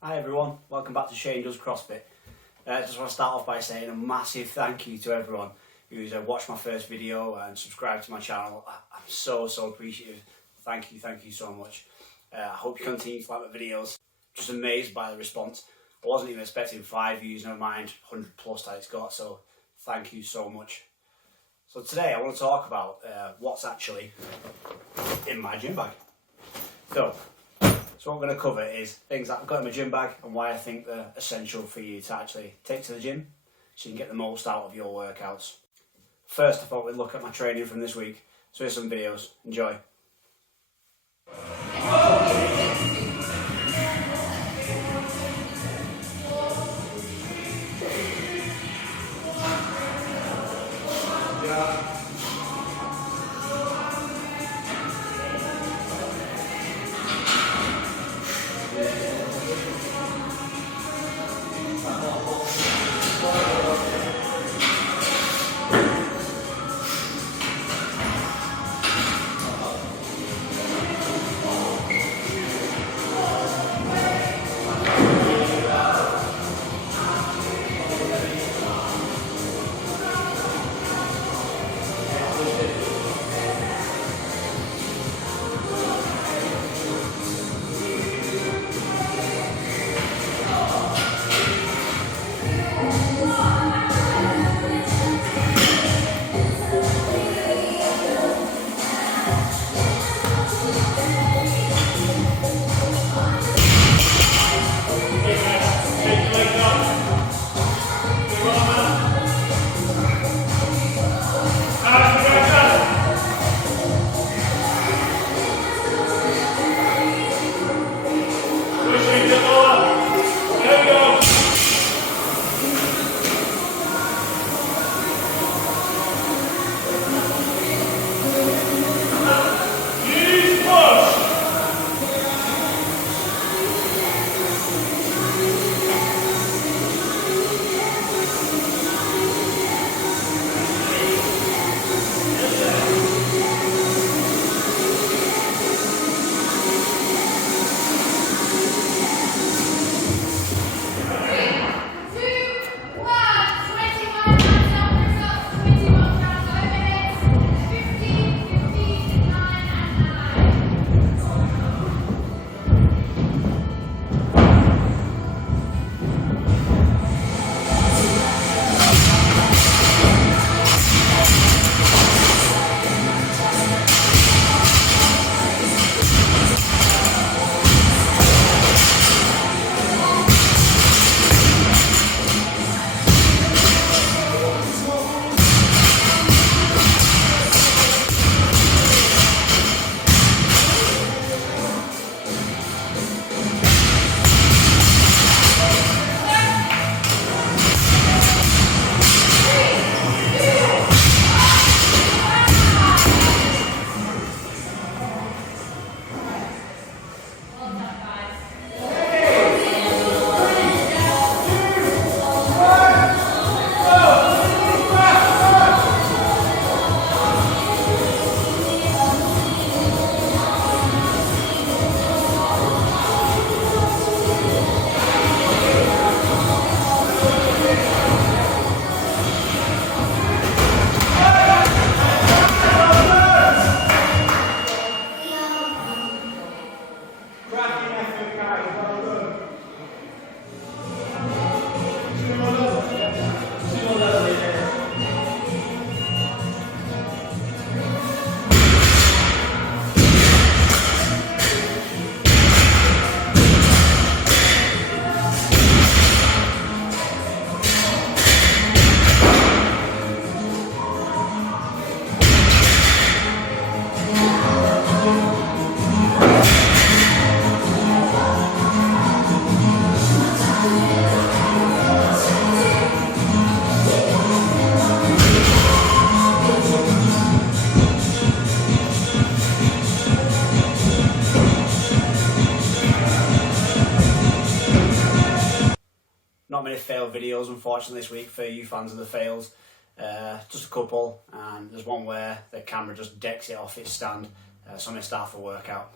Hi everyone, welcome back to Shane Does CrossFit. Just want to start off by saying a massive thank you to everyone who's watched my first video and subscribed to my channel. I'm so appreciative. Thank you so much. I hope you continue to like my videos. Just amazed by the response. I wasn't even expecting 5 views, never mind 100 plus that it's got, so thank you so much. So today I want to talk about what's actually in my gym bag. So what I'm going to cover is things that I've got in my gym bag and why I think they're essential for you to actually take to the gym so you can get the most out of your workouts. First, I thought we'd look at my training from this week. So here's some videos. Enjoy. Not many fail videos unfortunately this week for you fans of the fails. Just a couple, and there's one where the camera just decks it off its stand, so I'm going to start for workout.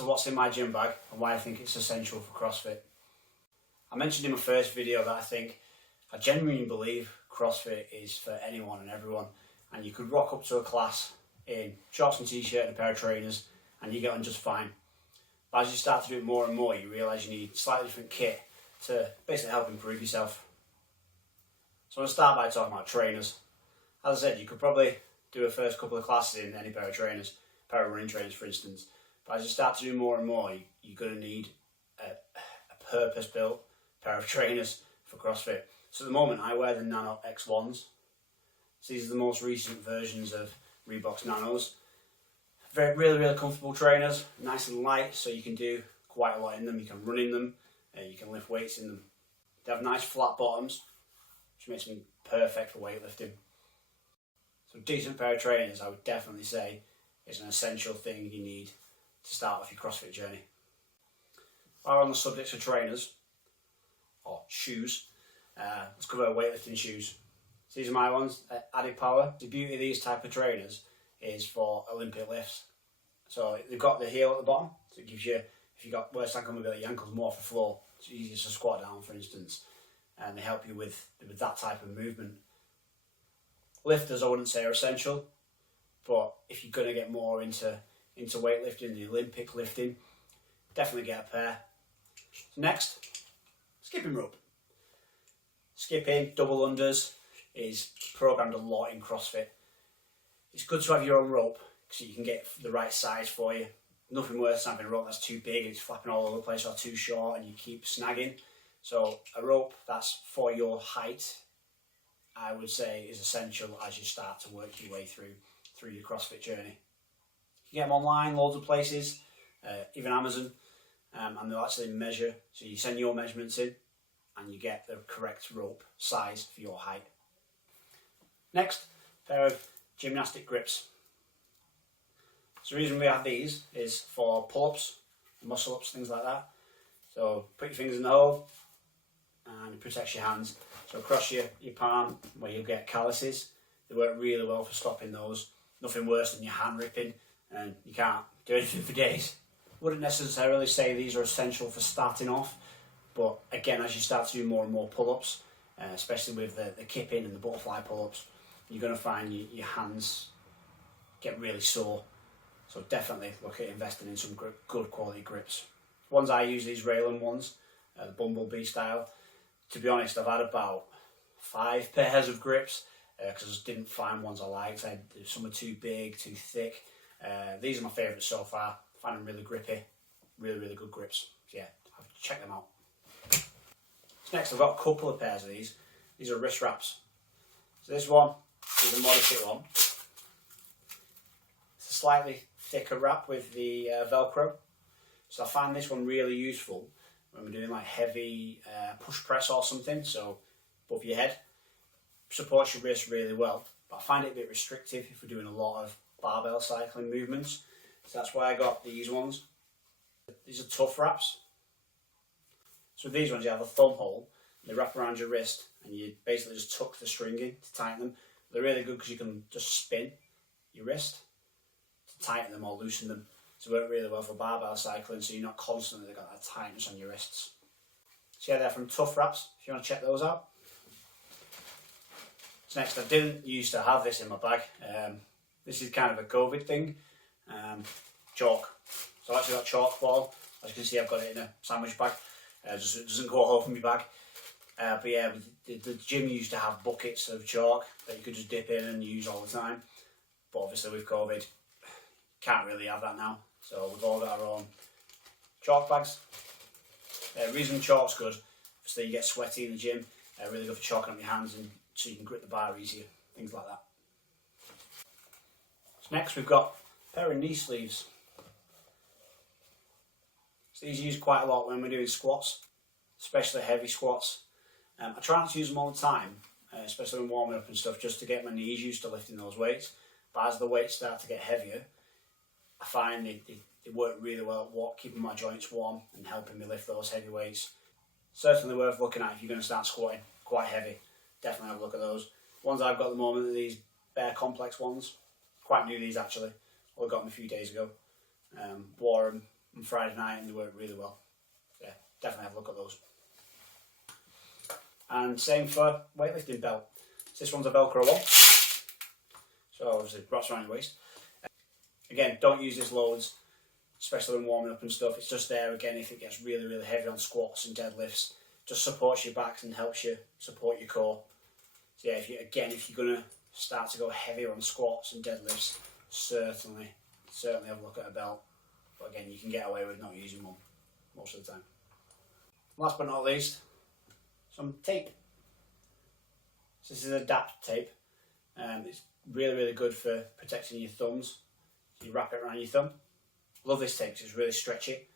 to what's in my gym bag and why I think it's essential for CrossFit. I mentioned in my first video that I genuinely believe CrossFit is for anyone and everyone, and you could rock up to a class in shorts and t-shirt and a pair of trainers and you get on just fine. But as you start to do it more and more, you realise you need slightly different kit to basically help improve yourself. So I'm going to start by talking about trainers. As I said, you could probably do a first couple of classes in any pair of trainers, a pair of running trainers for instance. But as you start to do more and more, you're going to need a purpose-built pair of trainers for CrossFit. So at the moment I wear the Nano X1s. So these are the most recent versions of Reebok's Nanos. Really comfortable trainers, nice and light, so you can do quite a lot in them. You can run in them, you can lift weights in them. They have nice flat bottoms, which makes them perfect for weightlifting. So a decent pair of trainers, I would definitely say, is an essential thing you need to start off your CrossFit journey. While we're on the subject of trainers, or shoes, let's cover weightlifting shoes. So these are my ones, Added Power. The beauty of these type of trainers is for Olympic lifts. So they've got the heel at the bottom, so it gives you, if you've got worse ankle mobility, your ankle's more for floor. It's easier to squat down, for instance, and they help you with that type of movement. Lifters, I wouldn't say are essential, but if you're going to get more into weightlifting, the Olympic lifting, definitely get a pair. So next, skipping rope. Skipping, double unders is programmed a lot in CrossFit. It's good to have your own rope so you can get the right size for you. Nothing worse than having a rope that's too big and it's flapping all over the place, or too short and you keep snagging. So a rope that's for your height, I would say, is essential as you start to work your way through your CrossFit journey. You can get them online, loads of places, even Amazon, and they'll actually measure. So you send your measurements in and you get the correct rope size for your height. Next, a pair of Gymnastic Grips. So the reason we have these is for pull-ups, muscle-ups, things like that. So put your fingers in the hole and it protects your hands. So across your palm where you get calluses, they work really well for stopping those. Nothing worse than your hand ripping and you can't do anything for days. Wouldn't necessarily say these are essential for starting off, but again, as you start to do more and more pull-ups, especially with the kipping and the butterfly pull-ups, you're going to find your hands get really sore. So definitely look at investing in some good quality grips. Ones I use, these Raylan ones, the Bumblebee style. To be honest, I've had about 5 pairs of grips because I just didn't find ones I liked. Some are too big, too thick. These are my favourites so far. I find them really grippy, really good grips. So yeah, check them out. So next, I've got a couple of pairs of these. These are wrist wraps. So this one is a Modesty one. It's a slightly thicker wrap with the Velcro. So I find this one really useful when we're doing like heavy push press or something, so above your head. Supports your wrist really well, but I find it a bit restrictive if we're doing a lot of barbell cycling movements. So that's why I got these ones. These are tough wraps. So with these ones you have a thumb hole, they wrap around your wrist and you basically just tuck the string in to tighten them. They're really good because you can just spin your wrist to tighten them or loosen them. So they work really well for barbell cycling, so you're not constantly got that tightness on your wrists. So yeah, they're from Tough Wraps, if you want to check those out. So next, I didn't used to have this in my bag. This is kind of a COVID thing. Chalk. So I've actually got chalk ball. As you can see, I've got it in a sandwich bag. It doesn't go all over my bag. But yeah, the gym used to have buckets of chalk that you could just dip in and use all the time. But obviously with COVID, can't really have that now. So we've all got our own chalk bags. The reason chalk's good, obviously you get sweaty in the gym, really good for chalking up your hands and so you can grip the bar easier, things like that. So next we've got a pair of knee sleeves. So these are used quite a lot when we're doing squats, especially heavy squats. I try not to use them all the time, especially when warming up and stuff, just to get my knees used to lifting those weights. But as the weights start to get heavier, I find they work really well at keeping my joints warm and helping me lift those heavy weights. Certainly worth looking at if you're going to start squatting quite heavy. Definitely have a look at those. Ones I've got at the moment are these Bare Complex ones. Quite new, these actually. I got them a few days ago. Wore them on Friday night, and they work really well. Yeah, definitely have a look at those. And same for weightlifting belt. So this one's a Velcro one, so obviously it wraps around your waist. Again, don't use this loads, especially when warming up and stuff. It's just there again if it gets really, really heavy on squats and deadlifts. Just supports your back and helps you support your core. So yeah, if you're gonna start to go heavier on squats and deadlifts, certainly have a look at a belt. But again, you can get away with not using one most of the time. Last but not least, some tape. So this is Adapt tape. It's really, really good for protecting your thumbs. So you wrap it around your thumb. Love this tape because it's really stretchy.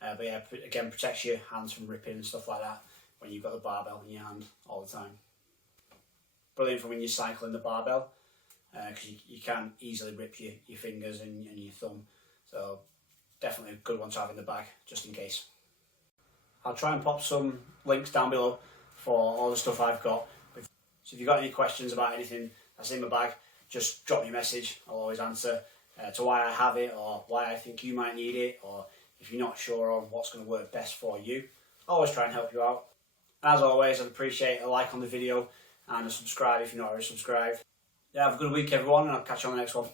But yeah, again, protects your hands from ripping and stuff like that when you've got the barbell in your hand all the time. Brilliant for when you're cycling the barbell, because you can easily rip your fingers and your thumb. So definitely a good one to have in the bag, just in case. I'll try and pop some links down below for all the stuff I've got. So if you've got any questions about anything that's in my bag, just drop me a message. I'll always answer to why I have it, or why I think you might need it, or if you're not sure on what's going to work best for you. I'll always try and help you out. As always, I'd appreciate a like on the video and a subscribe if you're not already subscribed. Yeah, have a good week everyone, and I'll catch you on the next one.